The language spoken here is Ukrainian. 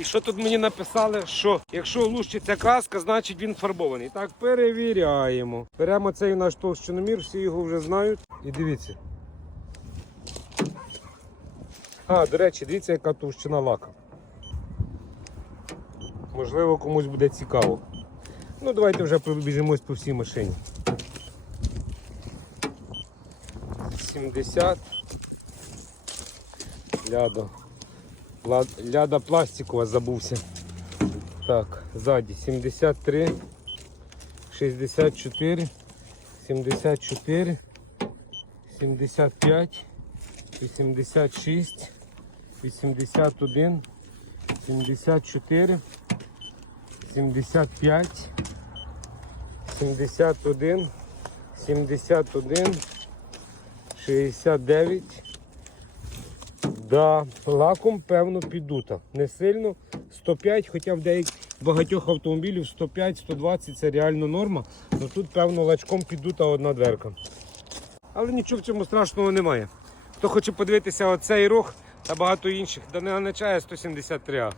І що тут мені написали, що якщо лущиться краска, значить він фарбований. Так, перевіряємо. Беремо цей наш товщиномір, всі його вже знають. І дивіться. А, до речі, дивіться, яка товщина лака. Можливо, комусь буде цікаво. Ну, давайте вже пробіжимось по всій машині. 70. Ляда. Ляда пластикова забувся. Так, ззаді 73, 64, 74, 75, 86, 81, 74, 75, 71, 71, 69. Да, лаком, певно, підута. Не сильно. 105, хоча в деяких багатьох автомобілів 105-120 це реально норма. Но тут, певно, лачком підута одна дверка. Але нічого в цьому страшного немає. Хто хоче подивитися оцей рух та багато інших, да не означає 173А.